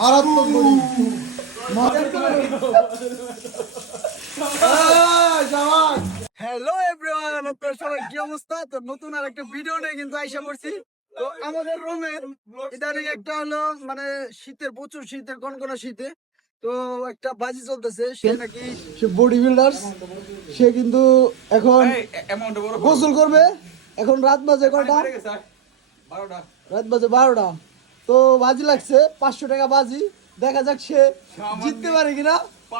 মারাত্মক hello everyone আপনারা সবাই কি অবস্থা? তো নতুন আর একটা ভিডিও নিয়ে কিন্তু আইসা পড়ছি। তো আমাদের রোমের ইদানিং একটা হলো মানে শীতের প্রচুর শীতের কনকনা শীতে। তো একটা বাজি চলতেছে সে নাকি সে বডি বিল্ডার সে কিন্তু এখন গোসল করবে। এখন রাত বাজে কয়টা? রাত বাজে বারোটা। তো বাজি লাগছে পাঁচশো টাকা বাজি। দেখা যাক সে জিততে পারে কিনা।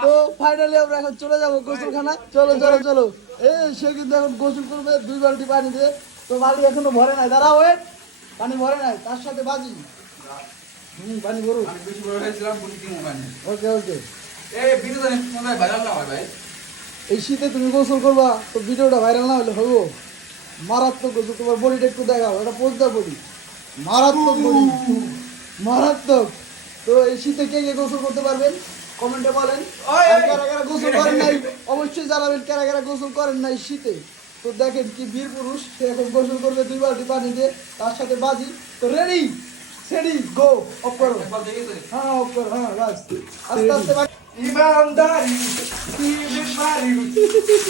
তো ফাইনালি আমরা এখন চলে যাব গোসলখানা চলো চলো চলো। এ সে কিন্তু এখন গোসল করবে দুই বালতি পানি দিয়ে। তো বালি এখনও ভরে নাই। দাঁড়া ওয়েট। পানি ভরে নাই তার সাথে বাজি। হুম পানি ওকে ওকে। এই শীতে তুমি গোসল করবা তো ভিডিওটা ভাইরাল না হলে হব। মারাত্মক গোসল তোমার বডিটা একটু দেখাও এটা পোজদা বডি। মারাত্মক বডি মারাত্মক। তো এই শীতে কে কে গোসল করতে পারবেন? কমেন্টে বলেন। আর কারা কারা গোসল করেন নাই অবশ্যই জানাবেন কারা কারা গোসল করেন নাই শীতে। তো দেখেন কি বীর পুরুষ সে এখন গোসল করবে দুই বালতি পানি দিয়ে তার সাথে বাজি। তো রেডি সেডি গো অফ করো। হ্যাঁ অফ করো হ্যাঁ বাস। আস্তে আস্তে ইমানদারি ইমানদারি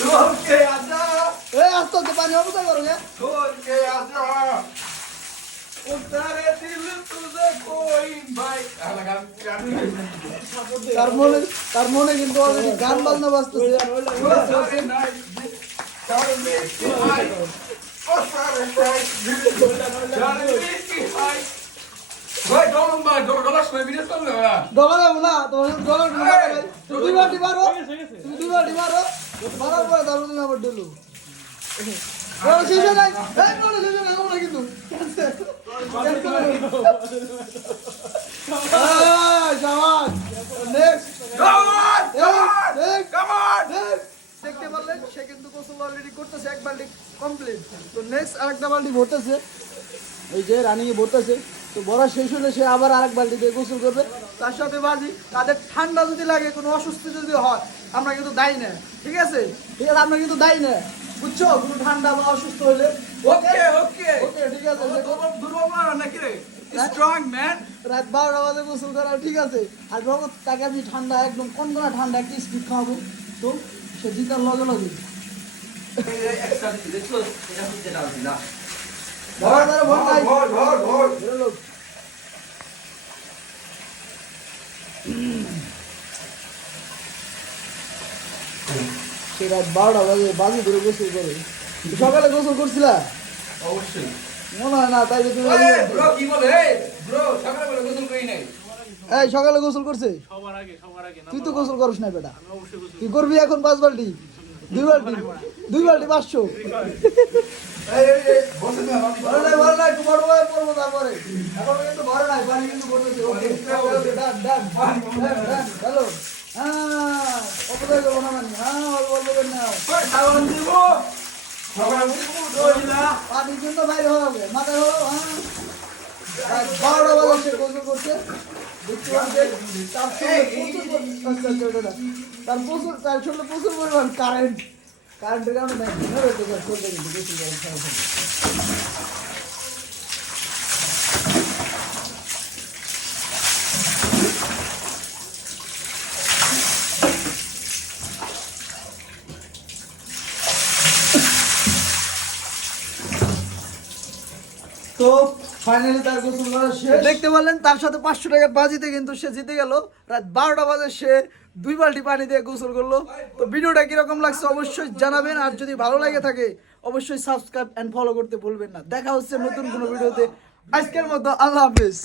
লোকে আজা এই আস্তে আস্তে পানি অবস্থা করো হ্যাঁ। লোকে আজা তার মনে তার মনে কিন্তু অলরেডি গান বাজনা বাজতেছে। উতারে গোসল অলরেডি করতেছে এক বালতি কমপ্লিট তো নেক্সট আরেকটা বালতি ভরতেছে এই যে রানিং ভরতেছে তো ভরা শেষ হলে সে আবার আরেক বালতি দিয়ে গোসল করবে। তার সাথে বাজি তাদের ঠান্ডা যদি লাগে কোনো অসুস্থ যদি হয় আমরা কিন্তু দায়ী না ঠিক আছে? ঠিক আছে আমরা কিন্তু দায়ী না বুঝছ? কোনো ঠান্ডা বা অসুস্থ হলে। ওকে ওকে ওকে। ঠিক আছে দুর্বল দুর্বল নাকি রে? স্ট্রং ম্যান রাত বারোটা বাজে গোসল করা ঠিক আছে? আর রগত তাকে আমি ঠান্ডা একদম কনকনা ঠান্ডা একটা স্পিড খাওয়াবো। তো সে জিতার লগে লগে। ভর ভর ভর ভর সে রাত বারোটা বাজে বাজে ধরে গোসল করে সকালে গোসল করছিলা অবশ্যই মনে হয় না তাই তুমি আরে কি বলে সকালে গোসল করি নাই এই সকালে গোসল করছে সবার আগে সবার আগে তুই তো গোসল করিস না বেটা। তুই করবি এখন পাঁচ বালতি? দুই বালতি দুই বালতি পাঁচশো এই এই এই বসে না আমি ভরে নাই ভরে নাই বড় তারপরে কিন্তু ভরে নাই পানি কিন্তু ভরতেছে ওকে ওকে ডান ডান ডান ডান হ্যালো হ্যাঁ অপচয় করব না মানে হ্যাঁ অল্প অল্প করে নাও কই সাবান দিব সকালে দিব দই না পানি কিন্তু বাইরে হবে মাথায় হলো হ্যাঁ বারোটা বাজে সে গোসল করছে দেখতে পাচ্ছেন তার শরীরে প্রচুর পরি- আচ্ছা, আচ্ছা, ওটা না। তার প্রচুর তার শরীরে প্রচুর পরিমাণ কারেন্ট কারেন্টের কারণে নাই ধরে তো তার শরীরে কিন্তু গোসল করার সাথে সাথে। তো দেখতে পারলেন, তার সাথে পাঁচশো টাকা বাজিতে কিন্তু সে জিতে গেল। রাত বারোটা বাজে সে দুই বালটি পানি দিয়ে গোসল করল। তো ভিডিওটা কীরকম লাগছে অবশ্যই জানাবেন, আর যদি ভালো লাগে থাকে, অবশ্যই সাবস্ক্রাইব অ্যান্ড ফলো করতে ভুলবেন না। দেখা হচ্ছে নতুন কোনো ভিডিওতে। আজকের মতো আল্লাহ হাফিজ।